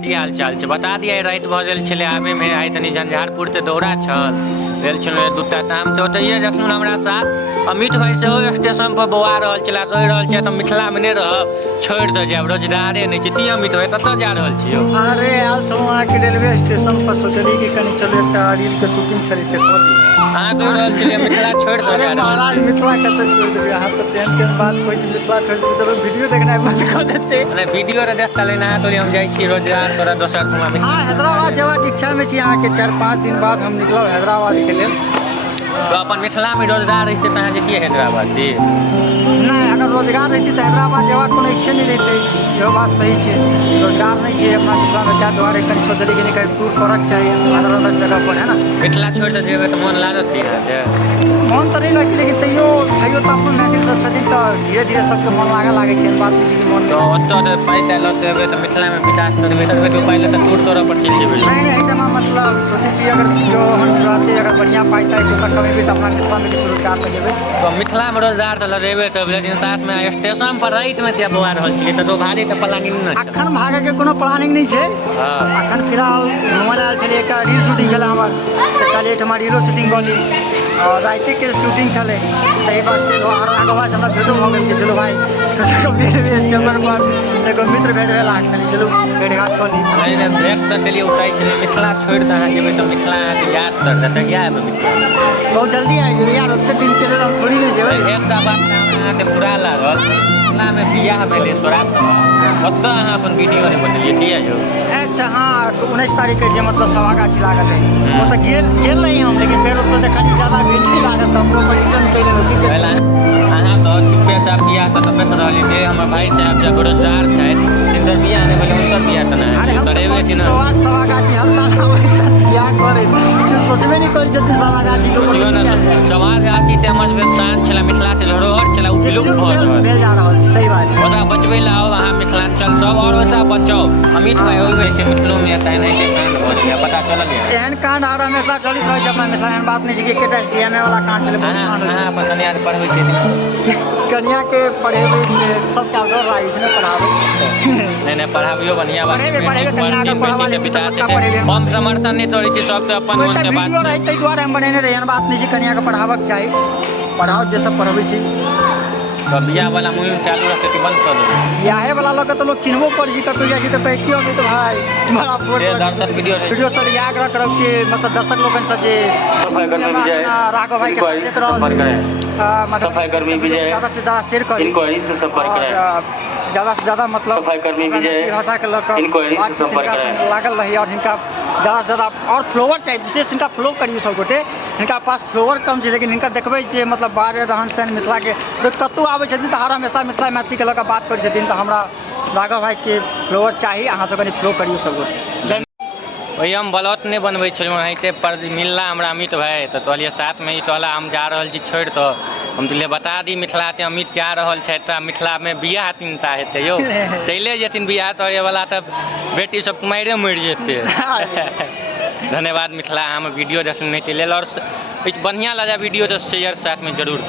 की हाल चाल छै बता दिया। रात भ गेल छले आबे में आइ तनी झंझारपुर से दौरा छल रेल छल दूटा काम तो ओतइए जखन हमरा साथ अमित भाई सेहो स्टेशन पर बौआ रहल छला कहि रहल छै त मिथिला में नहीं रहब छोड़ दे जाब रोजगारे नहीं छै। ती अमित भाई कत जा रहल छियो? अरे आयल छलहुँ अहाँके रेलवे स्टेशन पर सोचलिए कि कनी चलू एकटा रील के शूटिंग छलै से कऽ दी। अहाँ कहि रहल छलिए मिथिला छोड़ दे जा रहल महाराज मिथिला कतऽ छोड़ देबै अहाँ तऽ तेहन तेहन बात कोइ मिथिला छोड़ देबै तऽ वीडियो देखनाइ बंद कऽ देतै। अरे वीडियो रे देख ले ना तो हम जाई छी रोजगार तोरा दोसर ठमा में। हाँ हैदराबाद जेबाक इच्छा में छी अहाँके 4-5 दिन बाद हम निकलब हैदराबाद के लेल। तो अपन मिथिला में रोजगार रहते तो अहाँ जतिए हैदराबाद जी? नहीं अगर रोजगार रहती तो हैदराबाद जेबाक कोनो इच्छे नहीं रहते। इहो बात सही छै रोजगार नहीं छै अपना मिथिला में ताहि दुआरे कनी सोचलिए कि कहीं टूर करक चाही अलग अलग जगह पर है ना। मिथिला छोड़ दे जेबै तऽ मोन लागत है मन तऽ नहीं लगती लेकिन तैयो छैयो तऽ अपन मैथिल सब छथिन तऽ धीरे धीरे सबके मन लागे छै बात नहीं छै कि मन तो ओतऽ पाइ ताइ लऽ देबै तऽ मिथिला में विकास करबै तऽ पाइ लऽ तऽ टूर तोरा पर छै जेबै नहीं एहिठमा मतलब सोचै छी अगर जो हम रहते अगर बढ़िया पाइ ताइ तक कमेबै तऽ अपना मिथिला में किछु रोजगार पर जेबै। तो मिथिला में रोजगार तऽ लगेबै तब लेकिन साथ में स्टेशन पर रात में त्या बौआ रहल छियै तऽ भारी तऽ प्लानिंग नहि छै। अखन भागे के कोनो प्लानिंग नहीं छै। अखन फिलहाल घुमल आयल छलियै एकटा रील शूटिंग छलै हमर तऽ काल्हि एहिठमा रीलो शूटिंग कऽ ली और राति के शूटिंग छलै ताहि वास्ते और आगे बाद हमरा भेटो भऽ गेल कि चलो भाई रेलवे स्टेशन पर एगो मित्र भेट भेल अहाँके चलू भेट घाट कऽ ली। नहीं ब्रेक तऽ चलिए उठाई छलै मिथिला छोड़ि कऽ अहाँ जेबै तऽ मिथिला अहाँके याद करतै तऽ क्या है मिथिला बहुत जल्दी आबि जेबै यार ओते दिन के लेल हम थोड़ी नहीं जेबै। एकटा बात अहाँके बुरा लागल मिथिला में बियाह भेलै तोरा ओतऽ अहाँ अपन वीडियो नहीं बनेलिए किया यौ? अच्छा हाँ 19 तारीख के जे मतलब सभा गाछी लागल है ओतऽ गेल नहीं हम लेकिन फेर ओतऽ देखलिए ज्यादा भीड़ नहीं लागल तऽ हमरो पर रिटर्न चलि एलहुँ। अहाँ तऽ चुपचाप बियाह तऽ बैस रहली जे हमर भाई साहब जब रोजगार छथि तिनकर बियाह नहीं भेलै हुनकर बियाह तऽ नहीं करेबै कि नहीं? सभा गाछी हर साल बियाह करे सोचबे नहीं करै छथिन सभा गाछी के सभा गाछी तऽ हमर सबके शान छलै मिथिला के धरोहर छलै ओ विलुप्त भऽ जा रहल छै। सही बात छै ओकरा बचबै लए आओ अहाँ मिथिलांचल सब और ओकरा बचाओ। अमित भाई ओहि से मिथिलो में एतै नहीं कांड हो गया पता चलल है एहन कांड और हमेशा चलित रहै छै अपना मिथिला एहन बात नहीं छै कि एकेटा डीएमए वाला कांड चले। अहाँ अपन कन्या के पढ़बै छियै कन्या के पढ़ेबै से सब क्या डर लागै छै ने पढ़ाबै नहीं पढ़ाबियो बढ़िया बात पढ़ेबै कन्या के पढ़ाबै विकास हम समर्थन नहीं करै छी सब अपन मन के बात वीडियो रहै ताहि दुआरे हम बनेने रही एहन बात नहीं छै कन्या के पढ़ाबक चाही पढ़ाओ जे सब पढ़बै छी। तो बियाह वाला मुहिम चालू रखते कि बंद कर दो? बियाहे वाला लोग तो लोग चिन्हबो कर जी कतौ जाइ छी तऽ कहै अभी तो भाई बड़ा दर्शक वीडियो सब याद रख के मतलब दर्शक लोगन से जे राघव भाई के साथ देख रहल छी मतलब सफाई कर्मी विजय ज्यादा से ज्यादा शेयर करी इंक्वायरी से संपर्क करें ज्यादा से ज्यादा मतलब सफाई कर्मी विजय भाषा के लग लागल रही और हिनका ज्यादा से ज्यादा और फ्लोवर चाहिए विशेष हिनका फ्लो करिए सब गोटे हिनका पास फ्लोवर कम छै लेकिन हिनका देखबै जे मतलब बारे रहन सहन मिथिला के कतौ आबै छथिन तऽ हर हमेशा मिथिला मैथिली के लऽ कऽ बात करै छथिन तऽ हमरा राघव भाई के फ्लोवर चाही अहाँ सब कनि फ्लो करियो सब गोटे। वही हम ब्लॉट नहीं बनबै छलहुँ एनाहिते पर मिलला हमरा अमित भाई तो कहलिए साथ में ही टोला हम जा रहल छी छोड़ तो हम कहलिए बता दी मिथिला ते अमित जा रहल छथि तऽ मिथिला में बियाह तीनटा हेतै यौ चले जेथिन बियाह तोरे वाला तऽ बेटी सब कुमारे मरि जेतै। धन्यवाद मिथिला हम वीडियो देखने नहीं चले और बढ़िया लगा वीडियो तो शेयर साथ में जरूर करो।